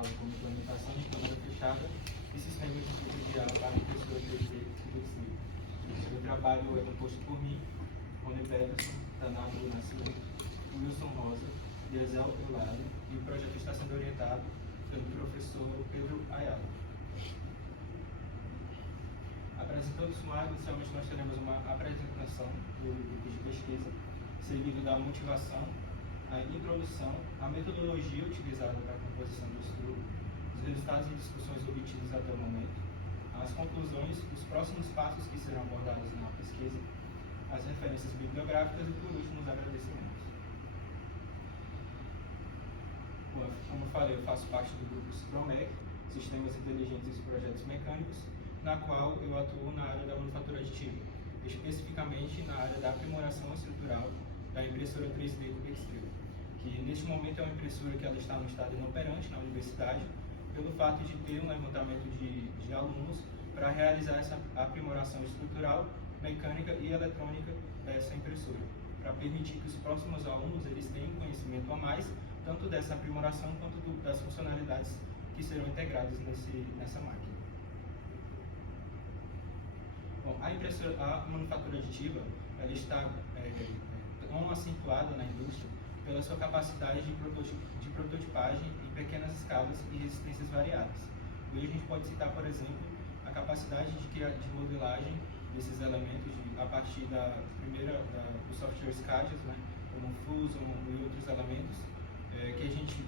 conceitual como implementação de câmara fechada e sistema de inteligência para impressora 3D flexível. O trabalho é composto por mim, Rony Peterson, Tanato do Nascimento, Wilson Rosa, Diesel Eulado, e o projeto está sendo orientado pelo professor Pedro Ayala. Apresentando o sumário, inicialmente nós teremos uma apresentação do grupo de pesquisa, seguido da motivação, a introdução, a metodologia utilizada para a composição do estudo, os resultados e discussões obtidos até o momento, as conclusões, os próximos passos que serão abordados na pesquisa, as referências bibliográficas e, por último, os agradecimentos. Bom, como eu falei, eu faço parte do grupo SIPROMEC, Sistemas Inteligentes e Projetos Mecânicos, na qual eu atuo na área da manufatura aditiva, especificamente na área da aprimoração estrutural da impressora 3D Cubextrio, que neste momento é uma impressora que ela está no estado inoperante na universidade, pelo fato de ter um levantamento de alunos para realizar essa aprimoração estrutural, mecânica e eletrônica dessa impressora, para permitir que os próximos alunos eles tenham conhecimento a mais, tanto dessa aprimoração quanto das funcionalidades que serão integradas nessa máquina. Bom, a manufatura aditiva ela está tão acentuada na indústria pela sua capacidade de prototipagem em pequenas escalas e resistências variadas. Hoje a gente pode citar, por exemplo, a capacidade de modelagem desses elementos a partir dos softwares CAD, né, como Fusion e outros elementos, que a gente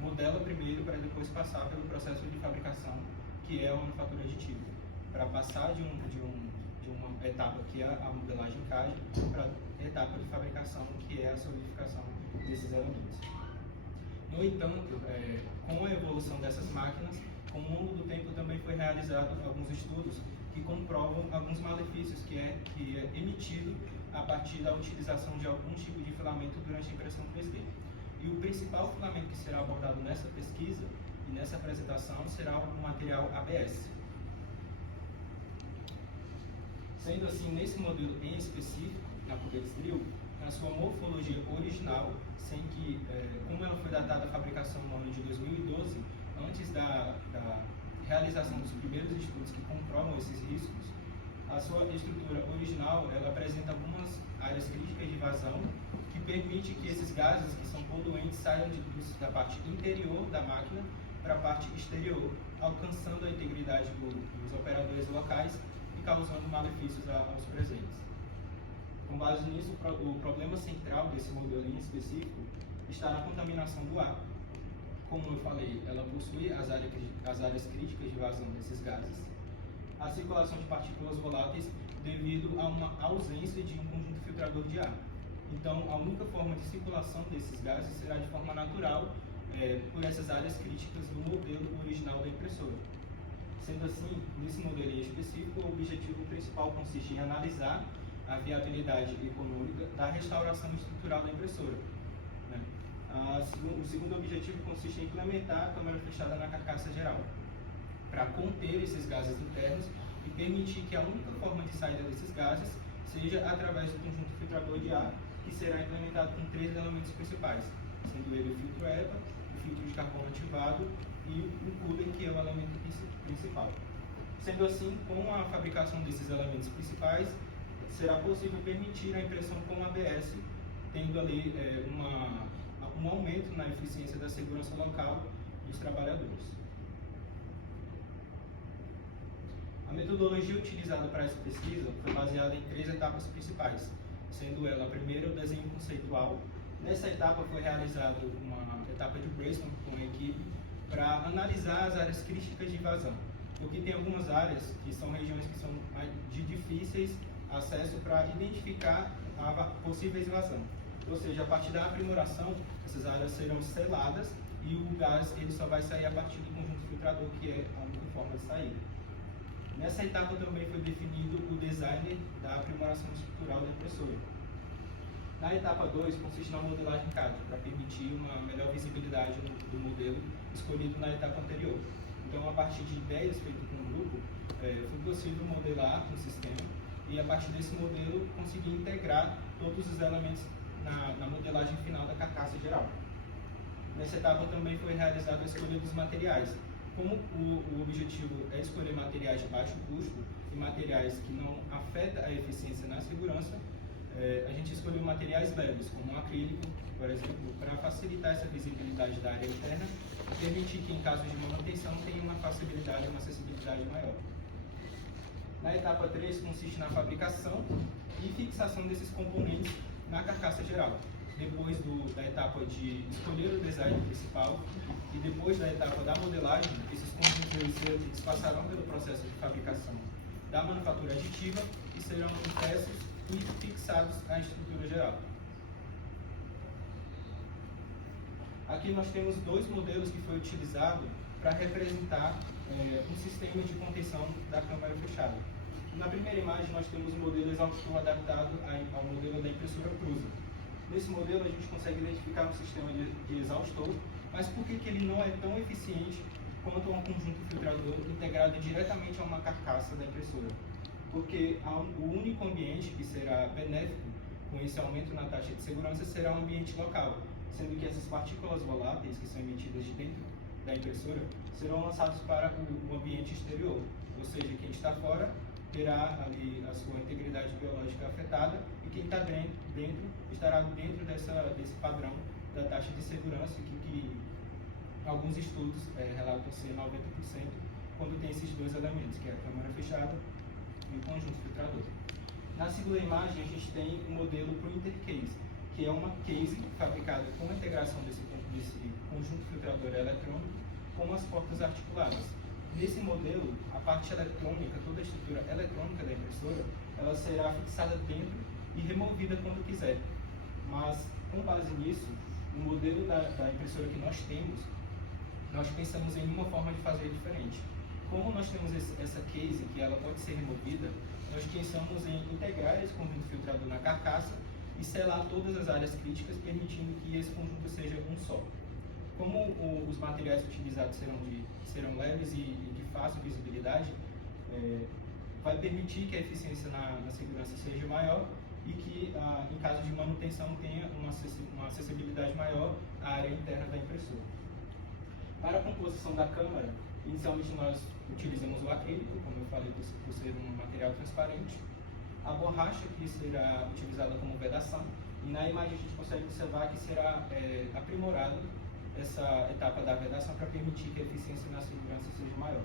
modela primeiro para depois passar pelo processo de fabricação, que é a manufatura aditiva, para passar de uma etapa que é a modelagem CAD para a etapa de fabricação, que é a solidificação desses elementos. No entanto, com a evolução dessas máquinas, com o longo do tempo também foi realizado alguns estudos que comprovam alguns malefícios que é emitido a partir da utilização de algum tipo de filamento durante a impressão 3D. E o principal filamento que será abordado nessa pesquisa e nessa apresentação será o material ABS. Sendo assim, nesse modelo em específico, na Cubextrio, na sua morfologia original, sem que, como ela foi datada a fabricação no ano de 2012, antes da realização dos primeiros estudos que comprovam esses riscos, a sua estrutura original ela apresenta algumas áreas críticas de vazão que permite que esses gases que são poluentes saiam da parte interior da máquina para a parte exterior, alcançando a integridade dos operadores locais e causando malefícios aos presentes. Com base nisso, o problema central desse modelo em específico está na contaminação do ar. Como eu falei, ela possui as áreas críticas de vazão desses gases, a circulação de partículas voláteis devido a uma ausência de um conjunto filtrador de ar. Então, a única forma de circulação desses gases será de forma natural por essas áreas críticas do modelo original da impressora. Sendo assim, nesse modelo em específico, o objetivo principal consiste em analisar a viabilidade econômica da restauração estrutural da impressora. Né? O segundo objetivo consiste em implementar a câmara fechada na carcaça geral, para conter esses gases internos e permitir que a única forma de saída desses gases seja através do conjunto filtrador de ar, que será implementado com 3 elementos principais, sendo ele o filtro EVA, o filtro de carbono ativado e o cooler, que é o elemento principal. Sendo assim, com a fabricação desses elementos principais, será possível permitir a impressão com ABS, tendo ali um aumento na eficiência da segurança local dos trabalhadores. A metodologia utilizada para essa pesquisa foi baseada em 3 etapas principais, sendo ela a primeira o desenho conceitual. Nessa etapa foi realizada uma etapa de brainstorm com a equipe para analisar as áreas críticas de vazão, porque tem algumas áreas que são regiões que são de difíceis acesso para identificar a possíveis vazão. Ou seja, a partir da aprimoração, essas áreas serão seladas e o gás ele só vai sair a partir do conjunto filtrador, que é a única forma de sair. Nessa etapa também foi definido o design da aprimoração estrutural da impressora. Na etapa 2, consiste na modelagem CAD, para permitir uma melhor visibilidade do modelo escolhido na etapa anterior. Então, a partir de ideias feitas com o grupo, foi possível modelar um sistema e, a partir desse modelo, conseguir integrar todos os elementos na modelagem final da carcaça geral. Nessa etapa também foi realizada a escolha dos materiais. Como o objetivo é escolher materiais de baixo custo e materiais que não afetam a eficiência na segurança, a gente escolheu materiais leves, como o acrílico, por exemplo, para facilitar essa visibilidade da área interna e permitir que, em caso de manutenção, tenha uma facilidade e uma acessibilidade maior. Na etapa 3, consiste na fabricação e fixação desses componentes na carcaça geral. Depois da etapa de escolher o design principal e depois da etapa da modelagem, esses conjuntos eles passarão pelo processo de fabricação da manufatura aditiva e serão impressos e fixados à estrutura geral. Aqui nós temos dois modelos que foi utilizado para representar um sistema de contenção da câmara fechada. Na primeira imagem nós temos um modelo exaustor adaptado ao modelo da impressora Prusa. Nesse modelo a gente consegue identificar um sistema de exaustor, mas por que ele não é tão eficiente quanto um conjunto filtrador integrado diretamente a uma carcaça da impressora? Porque o único ambiente que será benéfico com esse aumento na taxa de segurança será o ambiente local, sendo que essas partículas voláteis que são emitidas de dentro da impressora serão lançadas para o ambiente exterior, ou seja, quem está fora terá ali a sua integridade biológica afetada e quem está dentro estará dentro desse padrão da taxa de segurança que alguns estudos relatam ser 90% quando tem esses dois elementos, que é a câmara fechada e o conjunto filtrador. Na segunda imagem a gente tem o modelo Printer Case, que é uma case fabricada com a integração desse conjunto filtrador eletrônico com as portas articuladas. Nesse modelo, a parte eletrônica, toda a estrutura eletrônica da impressora, ela será fixada dentro e removida quando quiser. Mas, com base nisso, no modelo da impressora que nós temos, nós pensamos em uma forma de fazer diferente. Como nós temos essa case, que ela pode ser removida, nós pensamos em integrar esse conjunto filtrador na carcaça e selar todas as áreas críticas, permitindo que esse conjunto seja um só. Como os materiais utilizados serão leves e de fácil visibilidade, vai permitir que a eficiência na segurança seja maior e que, em caso de manutenção, tenha uma acessibilidade maior à área interna da impressora. Para a composição da câmara, inicialmente nós utilizamos o acrílico, como eu falei, por ser um material transparente, a borracha, que será utilizada como vedação, e na imagem a gente consegue observar que será aprimorado essa etapa da vedação para permitir que a eficiência na segurança seja maior.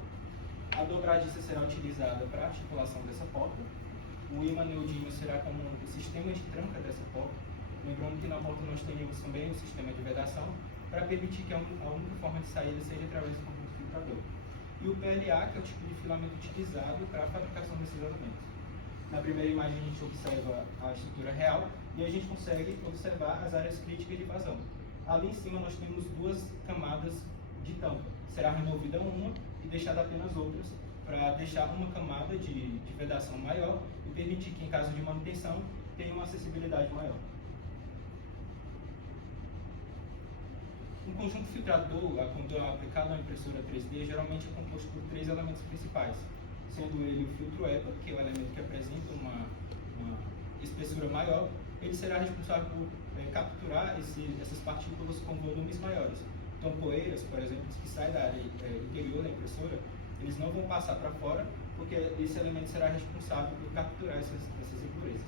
A dobradiça será utilizada para a articulação dessa porta. O ímã neodímio será como o sistema de tranca dessa porta. Lembrando que na porta nós teríamos também o sistema de vedação para permitir que a única forma de saída seja através do conjunto filtrador. E o PLA, que é o tipo de filamento utilizado para a fabricação desses elementos. Na primeira imagem a gente observa a estrutura real e a gente consegue observar as áreas críticas de vazão. Ali em cima nós temos duas camadas de tampa. Será removida uma e deixada apenas outras para deixar uma camada de vedação maior e permitir que, em caso de manutenção, tenha uma acessibilidade maior. Um conjunto filtrador, quando é aplicado a uma impressora 3D, geralmente é composto por três elementos principais, sendo ele o filtro EPA, que é o elemento que apresenta uma espessura maior. Ele será responsável por capturar essas partículas com volumes maiores. Então, poeiras, por exemplo, que saem da área interior da impressora, eles não vão passar para fora, porque esse elemento será responsável por capturar essas impurezas.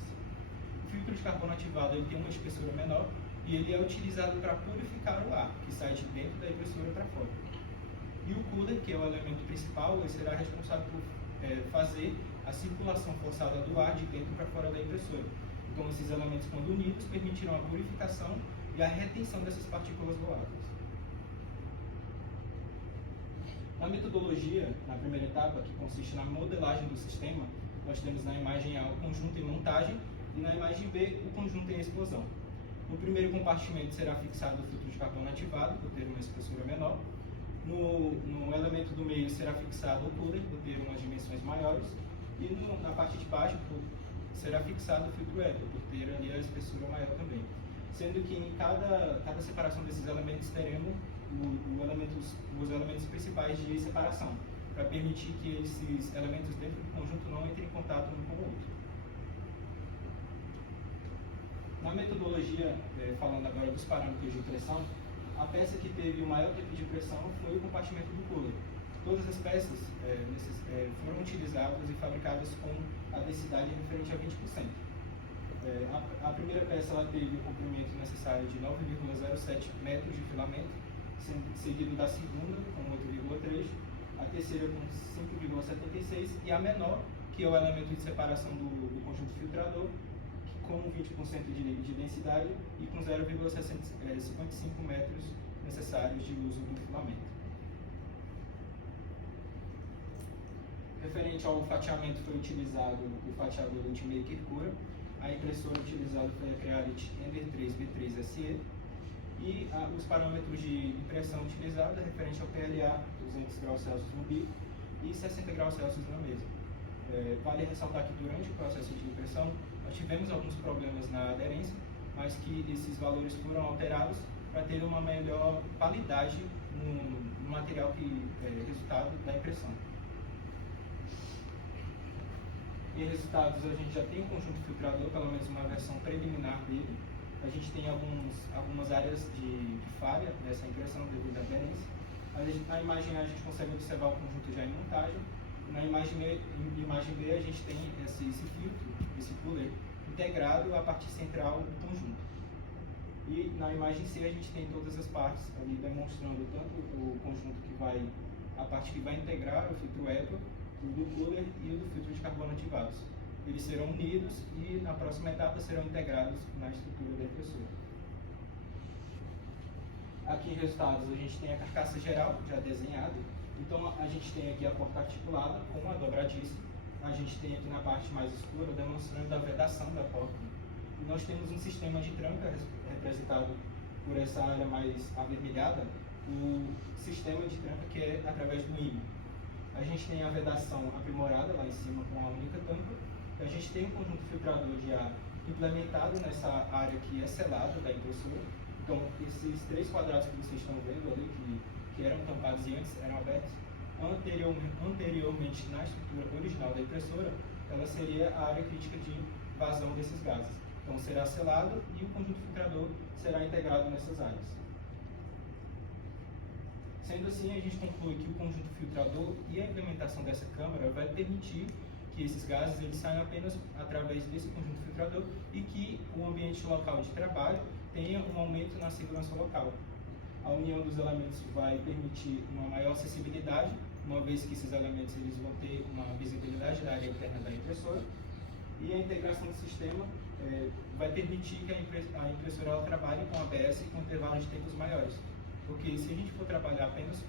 O filtro de carbono ativado ele tem uma espessura menor e ele é utilizado para purificar o ar, que sai de dentro da impressora para fora. E o cooler, que é o elemento principal, ele será responsável por fazer a circulação forçada do ar de dentro para fora da impressora. Então, esses elementos, quando unidos, permitirão a purificação e a retenção dessas partículas voláteis. Na metodologia, na primeira etapa, que consiste na modelagem do sistema, nós temos na imagem A o conjunto em montagem e na imagem B o conjunto em explosão. No primeiro compartimento será fixado o filtro de carbono ativado, por ter uma espessura menor. No elemento do meio será fixado o cooler, por ter umas dimensões maiores. E na parte de baixo será fixado o filtro EPA, por ter ali a espessura maior também. Sendo que em cada separação desses elementos teremos os elementos principais de separação, para permitir que esses elementos dentro do conjunto não entrem em contato um com o outro. Na metodologia, falando agora dos parâmetros de pressão, A peça que teve o maior tempo de impressão foi o compartimento do cooler. Todas as peças foram utilizadas e fabricadas com a densidade referente a 20%. A primeira peça ela teve o comprimento necessário de 9,07 metros de filamento, seguido da segunda com 8,3, a terceira com 5,76 e a menor, que é o elemento de separação do conjunto filtrador, com 20% de densidade e com 0,55 metros necessários de uso do filamento. Referente ao fatiamento, foi utilizado o fatiador Ultimaker Cura, a impressora utilizada foi a Creality Ender 3 B3 SE e os parâmetros de impressão utilizados referente ao PLA 200 graus Celsius no bico e 60 graus Celsius na mesa. Vale ressaltar que durante o processo de impressão nós tivemos alguns problemas na aderência, mas que esses valores foram alterados para ter uma melhor qualidade no material que é resultado da impressão. E resultados, a gente já tem um conjunto filtrador, pelo menos uma versão preliminar dele. A gente tem algumas áreas de falha nessa impressão devido à aderência. Na imagem A a gente consegue observar o conjunto já em montagem. Na imagem B a gente tem esse filtro, esse cooler, integrado à parte central do conjunto. E na imagem C a gente tem todas as partes ali demonstrando tanto o conjunto a parte que vai integrar o filtro HEPA, o do cooler e o do filtro de carbono ativados. Eles serão unidos e na próxima etapa serão integrados na estrutura da impressora. Aqui em resultados a gente tem a carcaça geral já desenhada. Então a gente tem aqui a porta articulada com a dobradiça. A gente tem aqui na parte mais escura demonstrando a vedação da porta. E nós temos um sistema de tranca representado por essa área mais avermelhada, o sistema de tranca que é através do ímã. A gente tem a vedação aprimorada lá em cima com a única tampa. A gente tem um conjunto filtrador de ar implementado nessa área que é selada da impressora. Então, esses 3 quadrados que vocês estão vendo ali, que eram tampados e antes eram abertos, anteriormente na estrutura original da impressora, ela seria a área crítica de vazão desses gases. Então, será selado e o conjunto filtrador será integrado nessas áreas. Sendo assim, a gente conclui que o conjunto filtrador e a implementação dessa câmara vai permitir que esses gases eles saiam apenas através desse conjunto filtrador e que o ambiente local de trabalho tenha um aumento na segurança local. A união dos elementos vai permitir uma maior acessibilidade, uma vez que esses elementos eles vão ter uma visibilidade da área interna da impressora, e a integração do sistema vai permitir que a impressora ela trabalhe com ABS com intervalos de tempos maiores. Porque se a gente for trabalhar apenas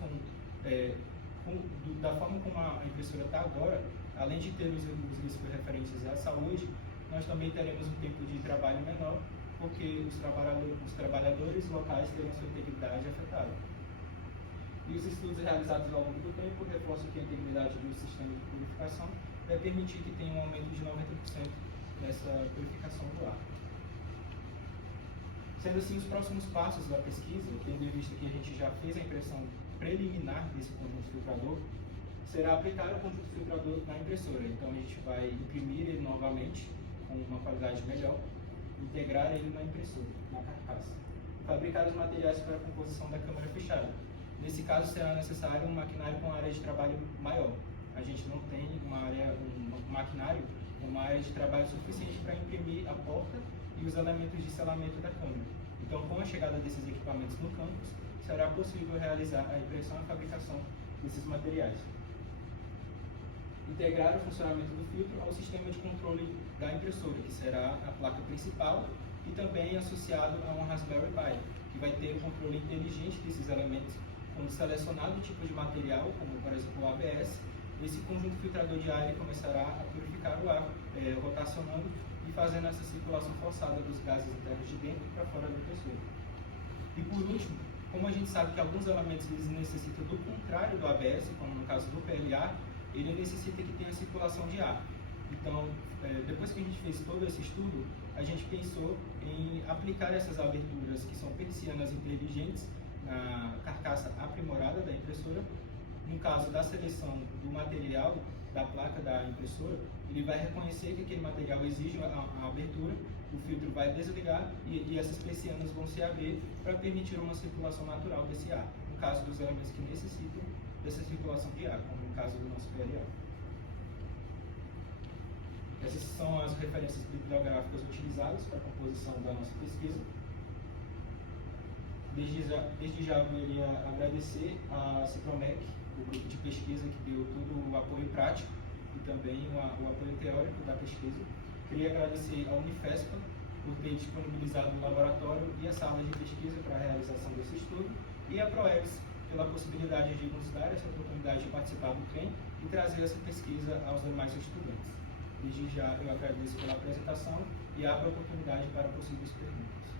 da forma como a impressora está agora, além de ter os riscos referentes à saúde, nós também teremos um tempo de trabalho menor, porque os trabalhadores locais terão sua integridade afetada. E os estudos realizados ao longo do tempo reforçam que a integridade do sistema de purificação vai permitir que tenha um aumento de 90% dessa purificação do ar. Sendo assim, os próximos passos da pesquisa, tendo em vista que a gente já fez a impressão preliminar desse conjunto filtrador, será aplicar o conjunto filtrador na impressora. Então a gente vai imprimir ele novamente com uma qualidade melhor, integrar ele na impressora, na carcaça. Fabricar os materiais para a composição da câmara fechada. Nesse caso será necessário um maquinário com área de trabalho maior. A gente não tem um maquinário com uma área de trabalho suficiente para imprimir a porta e os elementos de selamento da câmara. Então, com a chegada desses equipamentos no campus, será possível realizar a impressão e fabricação desses materiais. Integrar o funcionamento do filtro ao sistema de controle da impressora, que será a placa principal e também associado a um Raspberry Pi, que vai ter o controle inteligente desses elementos. Quando selecionado o tipo de material, como por exemplo o ABS, esse conjunto filtrador de ar começará a purificar o ar, rotacionando e fazendo essa circulação forçada dos gases internos de dentro para fora da impressora. E por último, como a gente sabe que alguns elementos eles necessitam do contrário do ABS, como no caso do PLA, ele necessita que tenha circulação de ar. Então, depois que a gente fez todo esse estudo, a gente pensou em aplicar essas aberturas que são persianas inteligentes na carcaça aprimorada da impressora. No caso da seleção do material, da placa da impressora, ele vai reconhecer que aquele material exige a abertura, o filtro vai desligar e essas persianas vão se abrir para permitir uma circulação natural desse ar, no caso dos elementos que necessitam dessa circulação de ar, como no caso do nosso PLA. Essas são as referências bibliográficas utilizadas para a composição da nossa pesquisa. Desde já eu queria agradecer a Cipromec, o grupo de pesquisa que deu todo o apoio prático e também o apoio teórico da pesquisa. Queria agradecer à Unifespa por ter disponibilizado o laboratório e a sala de pesquisa para a realização desse estudo, e a ProEx pela possibilidade de nos dar essa oportunidade de participar do TREM e trazer essa pesquisa aos demais estudantes. Desde já eu agradeço pela apresentação e abro a oportunidade para possíveis perguntas.